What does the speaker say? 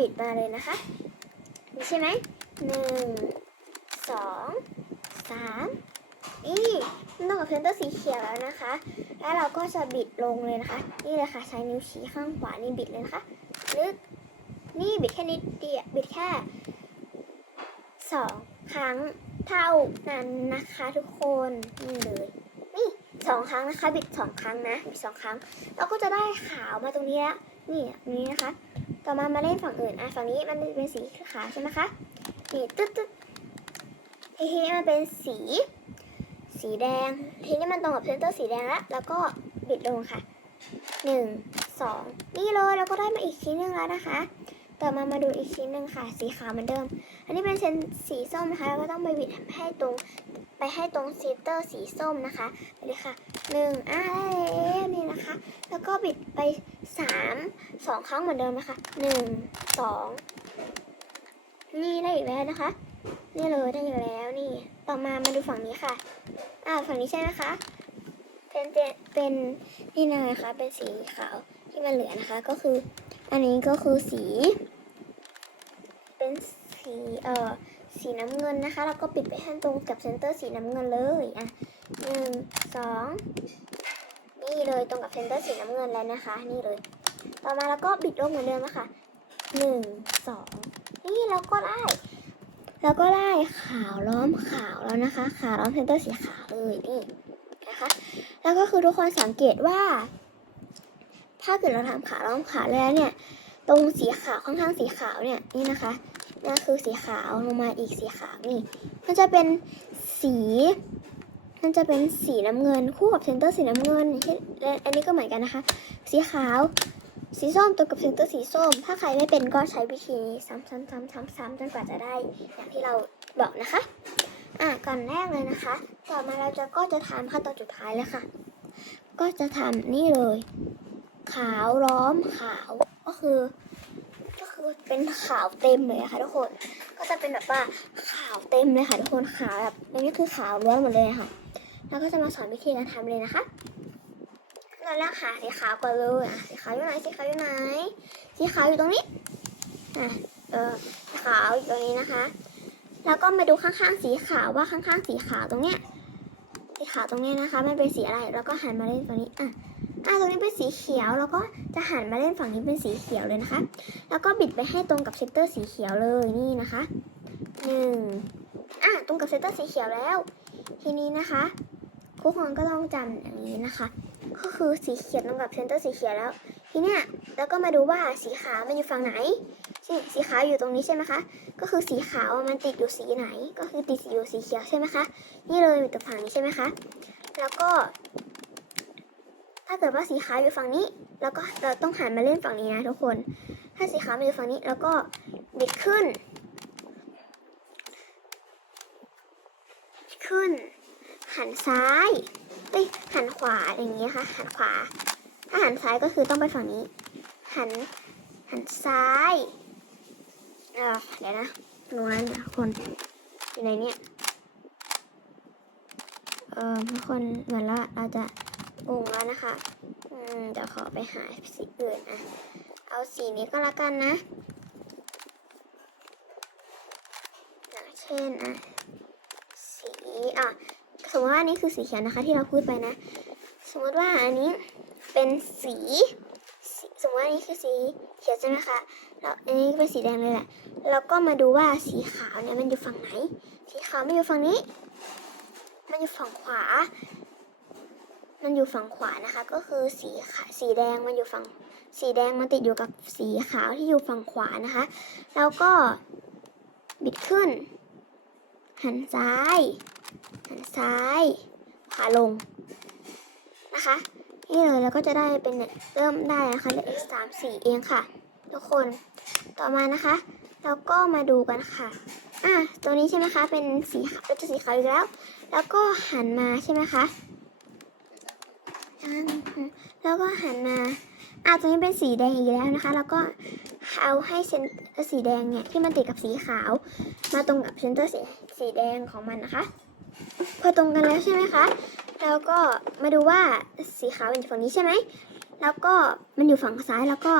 บิดมาเลยนะคะนี่ใช่ไหมหนึ่งสองสามนี่นต้องกับเพนเตอร์สีเขียวแล้วนะคะ แล้วเราก็จะบิดลงเลยนะคะ นี่เลยค่ะใช้นิ้วชี้ข้างขวานี่บิดเลยนะคะลึกนี่บิดแค่นิดเดียวบิดแค่สองครั้งเท่านั้นนะคะทุกคนนี่เลยนี่สองครั้งนะคะ บิดสองครั้งนะบิดสองครั้ง เราก็จะได้ขาวมาตรงนี้แล้ว นี่นี้นะคะ ต่อมามาเล่นฝั่งอื่นอะฝั่งนี้มันเป็นสีขาวใช่ไหมคะนี่ตึ๊ดตึ๊ดทีนี้มันเป็นสี สีแดง ทีนี้มันตรงกับเพนเตอร์สีแดงแล้วแล้วก็บิดลงค่ะหนึ่งสองนี่เลยเราก็ได้มาอีกชิ้นหนึ่งแล้วนะคะ ต่อมามาดูอีกชิ้นหนึ่งค่ะ สีขาวเหมือนเดิม อันนี้เป็นเซนสีส้มนะคะเราก็ต้องไปบิดให้ตรงไปให้ตรงเซีเตอร์สีส้มนะคะไปเลยค่ะหนึ่งอ่าได้แล้วนี่นะคะ แล้วก็บิดไปสามสองครั้งเหมือนเดิมนะคะหนึ่งสองนี่ได้อีกแล้วนะคะ นี่เลยได้อีกแล้วนี่ ต่อมามาดูฝั่งนี้ค่ะ อ่าฝั่งนี้ใช่ไหมคะ เป็นเป็นเป็นนี่นะคะ เป็นสีขาวที่มันเหลือนะคะ ก็คือ อันนี้ก็คือสี เป็นสีเอ่อสีน้ำเงินนะคะ แล้วก็ปิดไปให้ตรงกับเซนเตอร์สีน้ำเงินเลย อะหนึ่งสอง นี่เลยตรงกับเซนเตอร์สีน้ำเงินแล้วนะคะ นี่เลย ต่อมาแล้วก็บิดลงเหมือนเดิมนะคะหนึ่งสองนี่เราก็ได้แล้วก็ได้ขาวล้อมขาวแล้วนะคะ ขาวล้อมเซนเตอร์สีขาวเลยนี่นะคะ แล้วก็คือทุกคนสังเกตว่า ถ้าเกิดเราทำขาวล้อมขาวแล้วเนี่ย ตรงสีขาวข้างๆสีขาวเนี่ยนี่นะคะนี่คือสีขาวลงมาอีกสีขาวนี่ มันจะเป็นสี มันจะเป็นสีน้ำเงินคู่กับเซนเตอร์สีน้ำเงินเช่นและอันนี้ก็เหมือนกันนะคะ สีขาว สีส้มตัวกับเซนเตอร์สีส้ม ถ้าใครไม่เป็นก็ใช้วิธีนี้ซ้ำๆๆๆๆจนกว่าจะได้ อย่างที่เราบอกนะคะ อะก่อนแรกเลยนะคะ ต่อมาเราจะก็จะทำขั้นตอนสุดท้ายเลยค่ะ ก็จะทำนี่เลย ขาวล้อมขาวก็คือก็คือเป็นขาวเต็มเลยอะค่ะทุกคน ก็จะเป็นแบบว่าขาวเต็มเลยค่ะทุกคนขาวแบบอันนี้คือขาวล้วนหมดเลยค่ะ แล้วก็จะมาสอนวิธีการทำเลยนะคะเราแรกหาสีขาวก่อนเลยอะสีขาวอยู่ไหนสีขาวอยู่ไหนสีขาวอยู่ตรงนี้อะเออสีขาวอยู่ตรงนี้นะคะ แล้วก็มาดูข้างๆสีขาวว่าข้างๆสีขาวตรงเนี้ยสีขาวตรงเนี้ยนะคะมันเป็นสีอะไร แล้วก็หันมาเล่นฝั่งนี้อะอะตรงนี้เป็นสีเขียวแล้วก็จะหันมาเล่นฝั่งนี้เป็นสีเขียวเลยนะคะ แล้วก็บิดไปให้ตรงกับเซนเตอร์สีเขียวเลยนี่นะคะหนึ่งอะตรงกับเซนเตอร์สีเขียวแล้ว ทีนี้นะคะ ทุกคนก็ต้องจำอย่างนี้นะคะ ก็คือสีเขียวตรงกับเซนเตอร์สีเขียวแล้ว ทีเนี้ยแล้วก็มาดูว่าสีขาวมันอยู่ฝั่งไหนสีสีขาวอยู่ตรงนี้ใช่ไหมคะ ก็คือสีขาวมันติดอยู่สีไหน ก็คือติดอยู่สีเขียวใช่ไหมคะ นี่เลยอยู่ตรงฝั่งนี้ใช่ไหมคะ แล้วก็ ถ้าเกิดว่าสีขาวอยู่ฝั่งนี้ แล้วก็เราต้องหันมาเล่นฝั่งนี้นะทุกคน ถ้าสีขาวมาอยู่ฝั่งนี้ แล้วก็บิดขึ้น ขึ้น หันซ้ายเอ้ยหันขวาอย่างนี้ค่ะหันขวา ถ้าหันซ้ายก็คือต้องไปฝั่งนี้ หันหันซ้ายเออเดี๋ยวนะตรงนั้นนะคนอยู่ไหนเนี่ยเออทุกคนเหมือนว่าเราจะงงแล้วนะคะ อืมเดี๋ยวขอไปหาสีอื่นอะเอาสีนี้ก็แล้วกันนะอย่างเช่นอะสีอะ สมมติว่าอันนี้คือสีเขียวนะคะ ที่เราพูดไปนะ สมมติว่าอันนี้เป็นสีสสมมติว่านี้คือสีเขียวใช่ไหมคะแล้วอันนี้เป็นสีแดงเลยแหละแล้วก็มาดูว่าสีขาวเนี่ยมันอยู่ฝั่งไหน สีขาวมันอยู่ฝั่งนี้ มันอยู่ฝั่งขวา มันอยู่ฝั่งขวานะคะ ก็คือสีขาสีแดงมันอยู่ฝั่ง สีแดงมันติดอยู่กับสีขาวที่อยู่ฝั่งขวานะคะ แล้วก็บิดขึ้น หันซ้าย หันซ้ายขวาลงนะคะ นี่เลยแล้วก็จะได้เป็นเริ่มได้นะคะเลืออีกสามสีเองค่ะ ทุกคนต่อมานะคะ เราก็มาดูกันค่ะอะตัวนี้ใช่ไหมคะเป็นสีขาวเป็นสีขาวอีกแล้ว แล้วก็หันมาใช่ไหมคะแล้วก็หันมาอะตัวนี้เป็นสีแดงอีกแล้วนะคะ แล้วก็เอาให้เซนสีแดงเนี่ยที่มันติดกับสีขาว มาตรงกับเซนเตอร์สีสีแดงของมันนะคะ พอตรงกันแล้วใช่ไหมคะแล้วก็มาดูว่าสีขาวเป็นฝั่งนี้ใช่ไหมแล้วก็มันอยู่ฝั่งซ้ายแล้วก็